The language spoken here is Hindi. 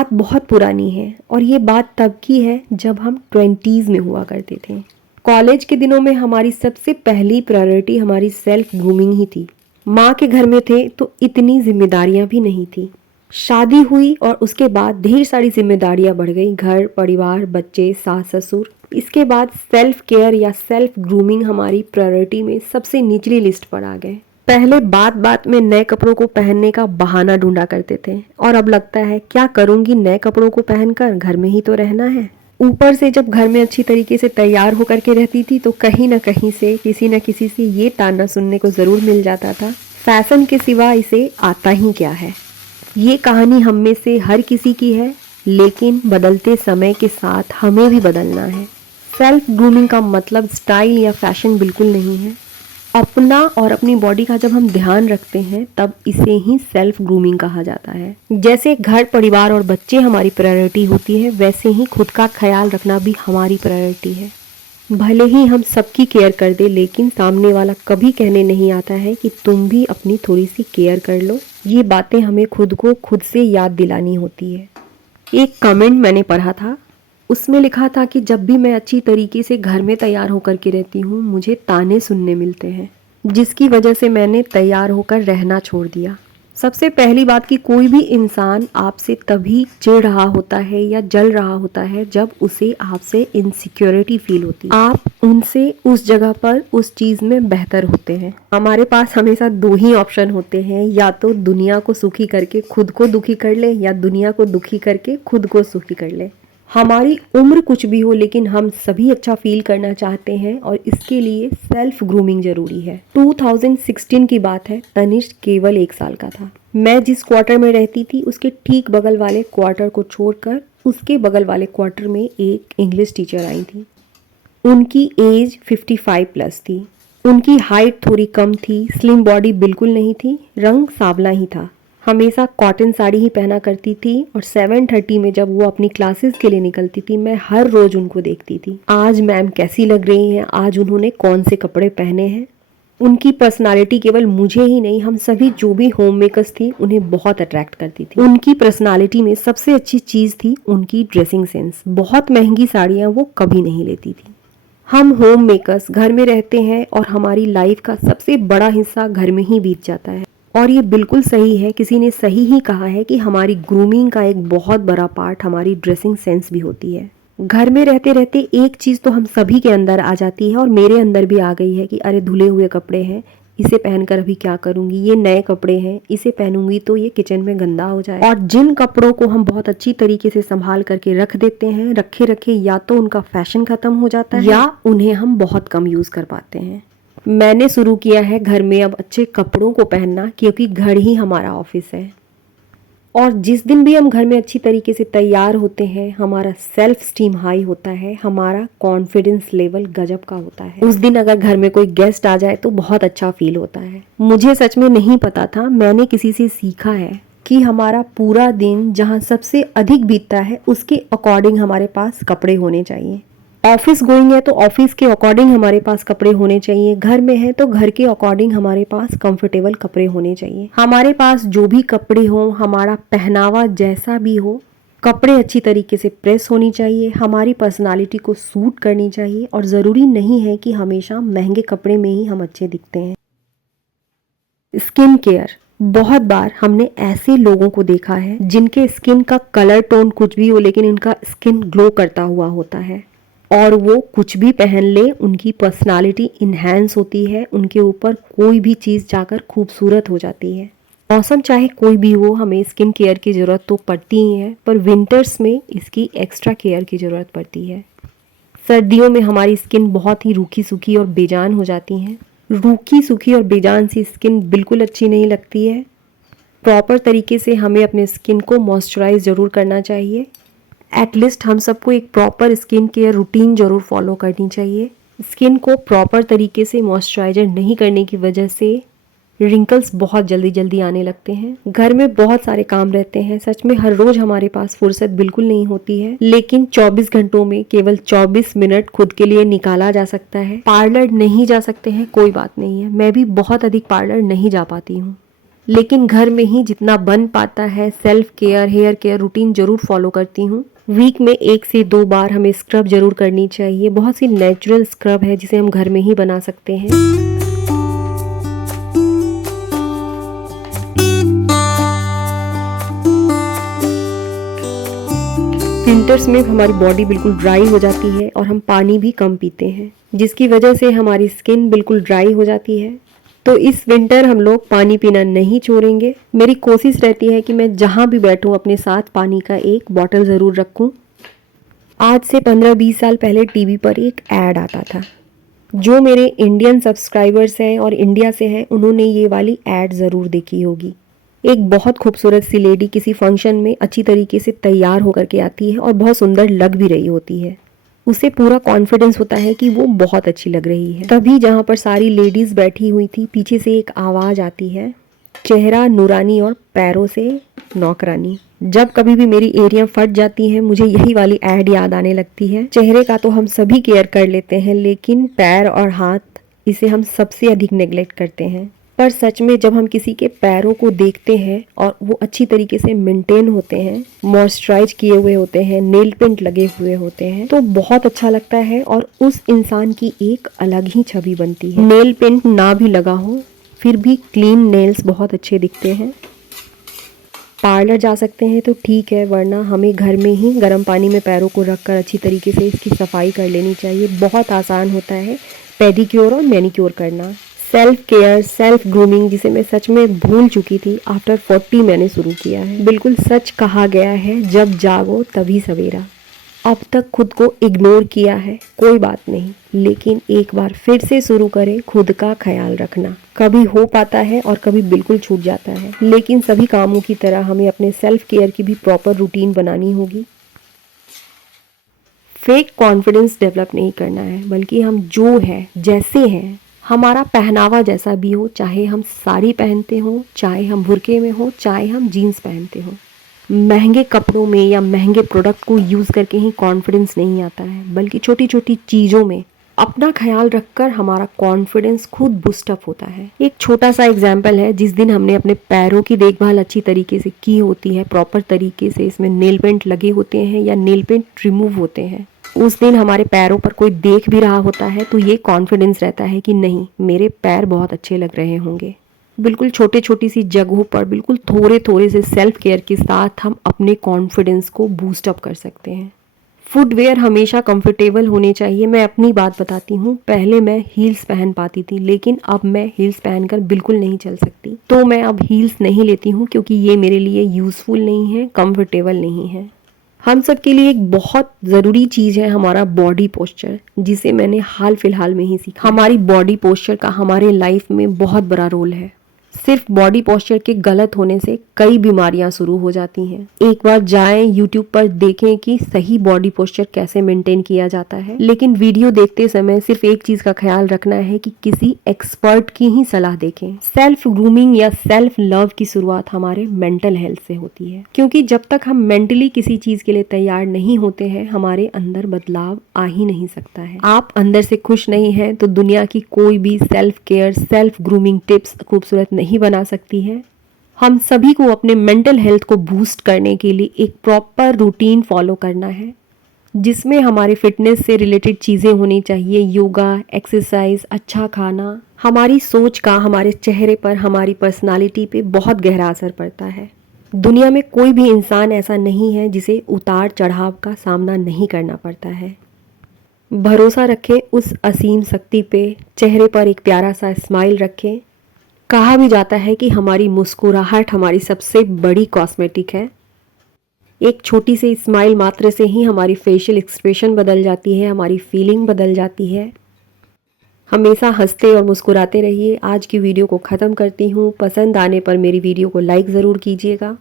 बात बहुत पुरानी है और ये बात तब की है जब हम 20s में हुआ करते थे। कॉलेज के दिनों में हमारी सबसे पहली प्रायोरिटी हमारी सेल्फ ग्रूमिंग ही थी। माँ के घर में थे तो इतनी जिम्मेदारियां भी नहीं थी। शादी हुई और उसके बाद ढेर सारी जिम्मेदारियां बढ़ गई, घर परिवार बच्चे सास ससुर। इसके बाद सेल्फ केयर या सेल्फ ग्रूमिंग हमारी प्रायोरिटी में सबसे निचली लिस्ट पर आ गए। पहले बात बात में नए कपड़ों को पहनने का बहाना ढूंढा करते थे और अब लगता है क्या करूंगी नए कपड़ों को पहनकर, घर में ही तो रहना है। ऊपर से जब घर में अच्छी तरीके से तैयार होकर के रहती थी तो कहीं ना कहीं से किसी न किसी से ये ताना सुनने को जरूर मिल जाता था, फैशन के सिवा इसे आता ही क्या है। ये कहानी हम में से हर किसी की है, लेकिन बदलते समय के साथ हमें भी बदलना है। सेल्फ ग्रूमिंग का मतलब स्टाइल या फैशन बिल्कुल नहीं है। अपना और अपनी बॉडी का जब हम ध्यान रखते हैं तब इसे ही सेल्फ ग्रूमिंग कहा जाता है। जैसे घर परिवार और बच्चे हमारी प्रायोरिटी होती है, वैसे ही खुद का ख्याल रखना भी हमारी प्रायोरिटी है। भले ही हम सबकी केयर कर दे, लेकिन सामने वाला कभी कहने नहीं आता है कि तुम भी अपनी थोड़ी सी केयर कर लो। ये बातें हमें खुद को खुद से याद दिलानी होती है। एक कमेंट मैंने पढ़ा था, उसमें लिखा था कि जब भी मैं अच्छी तरीके से घर में तैयार होकर के रहती हूँ मुझे ताने सुनने मिलते हैं, जिसकी वजह से मैंने तैयार होकर रहना छोड़ दिया। सबसे पहली बात कि कोई भी इंसान आपसे तभी चिढ़ रहा होता है या जल रहा होता है जब उसे आपसे इनसिक्योरिटी फील होती है। आप उनसे उस जगह पर उस चीज़ में बेहतर होते हैं। हमारे पास हमेशा दो ही ऑप्शन होते हैं, या तो दुनिया को सुखी करके खुद को दुखी कर ले या दुनिया को दुखी करके खुद को सुखी कर ले। हमारी उम्र कुछ भी हो लेकिन हम सभी अच्छा फील करना चाहते हैं और इसके लिए सेल्फ ग्रूमिंग जरूरी है। 2016 की बात है, तनिष्क केवल 1 साल का था। मैं जिस क्वार्टर में रहती थी उसके ठीक बगल वाले क्वार्टर को छोड़कर उसके बगल वाले क्वार्टर में एक इंग्लिश टीचर आई थी। उनकी एज 55 प्लस थी। उनकी हाइट थोड़ी कम थी, स्लिम बॉडी बिल्कुल नहीं थी, रंग सांवला ही था। हमेशा कॉटन साड़ी ही पहना करती थी और 7:30 में जब वो अपनी क्लासेस के लिए निकलती थी मैं हर रोज उनको देखती थी। आज मैम कैसी लग रही हैं, आज उन्होंने कौन से कपड़े पहने हैं। उनकी पर्सनालिटी केवल मुझे ही नहीं, हम सभी जो भी होम मेकर्स थी उन्हें बहुत अट्रैक्ट करती थी। उनकी पर्सनालिटी में सबसे अच्छी चीज़ थी उनकी ड्रेसिंग सेंस। बहुत महंगी साड़ियाँ वो कभी नहीं लेती थी। हम होम मेकर्स घर में रहते हैं और हमारी लाइफ का सबसे बड़ा हिस्सा घर में ही बीत जाता है। और ये बिल्कुल सही है, किसी ने सही ही कहा है कि हमारी ग्रूमिंग का एक बहुत बड़ा पार्ट हमारी ड्रेसिंग सेंस भी होती है। घर में रहते रहते एक चीज़ तो हम सभी के अंदर आ जाती है और मेरे अंदर भी आ गई है कि अरे धुले हुए कपड़े हैं, इसे पहनकर अभी क्या करूँगी, ये नए कपड़े हैं, इसे पहनूंगी तो ये किचन में गंदा हो जाए। और जिन कपड़ों को हम बहुत अच्छी तरीके से संभाल करके रख देते हैं, रखे रखे या तो उनका फैशन खत्म हो जाता है या उन्हें हम बहुत कम यूज़ कर पाते हैं। मैंने शुरू किया है घर में अब अच्छे कपड़ों को पहनना, क्योंकि घर ही हमारा ऑफिस है। और जिस दिन भी हम घर में अच्छी तरीके से तैयार होते हैं हमारा सेल्फ स्टीम हाई होता है, हमारा कॉन्फिडेंस लेवल गजब का होता है। उस दिन अगर घर में कोई गेस्ट आ जाए तो बहुत अच्छा फील होता है। मुझे सच में नहीं पता था, मैंने किसी से सीखा है कि हमारा पूरा दिन जहाँ सबसे अधिक बीतता है उसके अकॉर्डिंग हमारे पास कपड़े होने चाहिए। ऑफिस गोइंग है तो ऑफिस के अकॉर्डिंग हमारे पास कपड़े होने चाहिए, घर में है तो घर के अकॉर्डिंग हमारे पास कंफर्टेबल कपड़े होने चाहिए। हमारे पास जो भी कपड़े हो, हमारा पहनावा जैसा भी हो, कपड़े अच्छी तरीके से प्रेस होनी चाहिए, हमारी पर्सनालिटी को सूट करनी चाहिए। और ज़रूरी नहीं है कि हमेशा महंगे कपड़े में ही हम अच्छे दिखते हैं। स्किन केयर, बहुत बार हमने ऐसे लोगों को देखा है जिनके स्किन का कलर टोन कुछ भी हो लेकिन उनका स्किन ग्लो करता हुआ होता है और वो कुछ भी पहन ले उनकी पर्सनालिटी इन्हेंस होती है, उनके ऊपर कोई भी चीज़ जाकर खूबसूरत हो जाती है। मौसम चाहे कोई भी हो, हमें स्किन केयर की ज़रूरत तो पड़ती ही है, पर विंटर्स में इसकी एक्स्ट्रा केयर की ज़रूरत पड़ती है। सर्दियों में हमारी स्किन बहुत ही रूखी सूखी और बेजान हो जाती हैं। रूखी सूखी और बेजान सी स्किन बिल्कुल अच्छी नहीं लगती है। प्रॉपर तरीके से हमें अपने स्किन को मॉइस्चराइज ज़रूर करना चाहिए। एटलीस्ट हम सबको एक प्रॉपर स्किन केयर रूटीन ज़रूर फॉलो करनी चाहिए। स्किन को प्रॉपर तरीके से मॉइस्चराइजर नहीं करने की वजह से रिंकल्स बहुत जल्दी जल्दी आने लगते हैं। घर में बहुत सारे काम रहते हैं, सच में हर रोज हमारे पास फुर्सत बिल्कुल नहीं होती है, लेकिन 24 घंटों में केवल 24 मिनट खुद के लिए निकाला जा सकता है। पार्लर नहीं जा सकते हैं, कोई बात नहीं है, मैं भी बहुत अधिक पार्लर नहीं जा पाती हूँ, लेकिन घर में ही जितना बन पाता है self care, hair care routine जरूर फॉलो करती हूँ। वीक में 1 से 2 बार हमें स्क्रब जरूर करनी चाहिए। बहुत सी नेचुरल स्क्रब है जिसे हम घर में ही बना सकते हैं। विंटर्स में हमारी बॉडी बिल्कुल ड्राई हो जाती है और हम पानी भी कम पीते हैं, जिसकी वजह से हमारी स्किन बिल्कुल ड्राई हो जाती है। तो इस विंटर हम लोग पानी पीना नहीं छोड़ेंगे। मेरी कोशिश रहती है कि मैं जहाँ भी बैठूँ अपने साथ पानी का एक बॉटल ज़रूर रखूँ। आज से 15-20 साल पहले टीवी पर एक ऐड आता था। जो मेरे इंडियन सब्सक्राइबर्स हैं और इंडिया से हैं, उन्होंने ये वाली ऐड ज़रूर देखी होगी। एक बहुत खूबसूरत सी लेडी किसी फंक्शन में अच्छी तरीके से तैयार होकर के आती है और बहुत सुंदर लग भी रही होती है। उसे पूरा कॉन्फिडेंस होता है कि वो बहुत अच्छी लग रही है। तभी जहाँ पर सारी लेडीज बैठी हुई थी, पीछे से एक आवाज़ आती है, चेहरा नूरानी और पैरों से नौकरानी। जब कभी भी मेरी एरिया फट जाती है, मुझे यही वाली ऐड याद आने लगती है। चेहरे का तो हम सभी केयर कर लेते हैं, लेकिन पैर और हाथ, इसे हम सबसे अधिक नेग्लेक्ट करते हैं। पर सच में जब हम किसी के पैरों को देखते हैं और वो अच्छी तरीके से मेंटेन होते हैं, मॉइस्चराइज किए हुए होते हैं, नेल पेंट लगे हुए होते हैं, तो बहुत अच्छा लगता है और उस इंसान की एक अलग ही छवि बनती है। नेल पेंट ना भी लगा हो फिर भी क्लीन नेल्स बहुत अच्छे दिखते हैं। पार्लर जा सकते हैं तो ठीक है, वरना हमें घर में ही गर्म पानी में पैरों को रखकर अच्छी तरीके से इसकी सफाई कर लेनी चाहिए। बहुत आसान होता है पेडिक्योर और मैनिक्योर करना। सेल्फ केयर, सेल्फ ग्रूमिंग, जिसे मैं सच में भूल चुकी थी, आफ्टर 40 मैंने शुरू किया है। बिल्कुल सच कहा गया है, जब जागो तभी सवेरा। अब तक खुद को इग्नोर किया है, कोई बात नहीं, लेकिन एक बार फिर से शुरू करें खुद का ख्याल रखना। कभी हो पाता है और कभी बिल्कुल छूट जाता है, लेकिन सभी कामों की तरह हमें अपने सेल्फ केयर की भी प्रॉपर रूटीन बनानी होगी। फेक कॉन्फिडेंस डेवलप नहीं करना है, बल्कि हम जो है, जैसे हैं, हमारा पहनावा जैसा भी हो, चाहे हम साड़ी पहनते हो, चाहे हम बुर्के में हो, चाहे हम जीन्स पहनते हो, महंगे कपड़ों में या महंगे प्रोडक्ट को यूज़ करके ही कॉन्फिडेंस नहीं आता है, बल्कि छोटी छोटी चीज़ों में अपना ख्याल रखकर हमारा कॉन्फिडेंस खुद बूस्टअप होता है। एक छोटा सा एग्जाम्पल है, जिस दिन हमने अपने पैरों की देखभाल अच्छी तरीके से की होती है, प्रॉपर तरीके से इसमें नेल पेंट लगे होते हैं या नेल पेंट रिमूव होते हैं, उस दिन हमारे पैरों पर कोई देख भी रहा होता है तो ये कॉन्फिडेंस रहता है कि नहीं, मेरे पैर बहुत अच्छे लग रहे होंगे। बिल्कुल छोटी छोटी सी जगहों पर बिल्कुल थोड़े थोड़े से सेल्फ केयर के साथ हम अपने कॉन्फिडेंस को बूस्ट अप कर सकते हैं। फुटवेयर हमेशा कंफर्टेबल होने चाहिए। मैं अपनी बात बताती हूँ, पहले मैं हील्स पहन पाती थी, लेकिन अब मैं हील्स पहनकर बिल्कुल नहीं चल सकती। तो मैं अब हील्स नहीं लेती हूँ, क्योंकि ये मेरे लिए यूज़फुल नहीं है, कंफर्टेबल नहीं है। हम सब के लिए एक बहुत ज़रूरी चीज़ है हमारा बॉडी पोस्चर, जिसे मैंने हाल फिलहाल में ही सीखा। हमारी बॉडी पोस्चर का हमारे लाइफ में बहुत बड़ा रोल है। सिर्फ बॉडी पोस्चर के गलत होने से कई बीमारियां शुरू हो जाती हैं। एक बार जाएं यूट्यूब पर देखें कि सही बॉडी पोस्चर कैसे मेंटेन किया जाता है, लेकिन वीडियो देखते समय सिर्फ एक चीज का ख्याल रखना है कि किसी एक्सपर्ट की ही सलाह देखें। सेल्फ ग्रूमिंग या सेल्फ लव की शुरुआत हमारे मेंटल हेल्थ से होती है, क्योंकि जब तक हम मेंटली किसी चीज के लिए तैयार नहीं होते हैं, हमारे अंदर बदलाव आ ही नहीं सकता है। आप अंदर से खुश नहीं है तो दुनिया की कोई भी self care, self grooming tips खूबसूरत नहीं बना सकती है। हम सभी को अपने मेंटल हेल्थ को बूस्ट करने के लिए एक प्रॉपर रूटीन फॉलो करना है, जिसमें हमारे फिटनेस से रिलेटेड चीज़ें होनी चाहिए। योगा, एक्सरसाइज, अच्छा खाना। हमारी सोच का हमारे चेहरे पर, हमारी पर्सनालिटी पे बहुत गहरा असर पड़ता है। दुनिया में कोई भी इंसान ऐसा नहीं है जिसे उतार चढ़ाव का सामना नहीं करना पड़ता है। भरोसा रखें उस असीम शक्ति पे, चेहरे पर एक प्यारा सा स्माइल रखें। कहा भी जाता है कि हमारी मुस्कुराहट हमारी सबसे बड़ी कॉस्मेटिक है। एक छोटी सी स्माइल मात्र से ही हमारी फेशियल एक्सप्रेशन बदल जाती है, हमारी फीलिंग बदल जाती है। हमेशा हंसते और मुस्कुराते रहिए। आज की वीडियो को ख़त्म करती हूँ। पसंद आने पर मेरी वीडियो को लाइक ज़रूर कीजिएगा।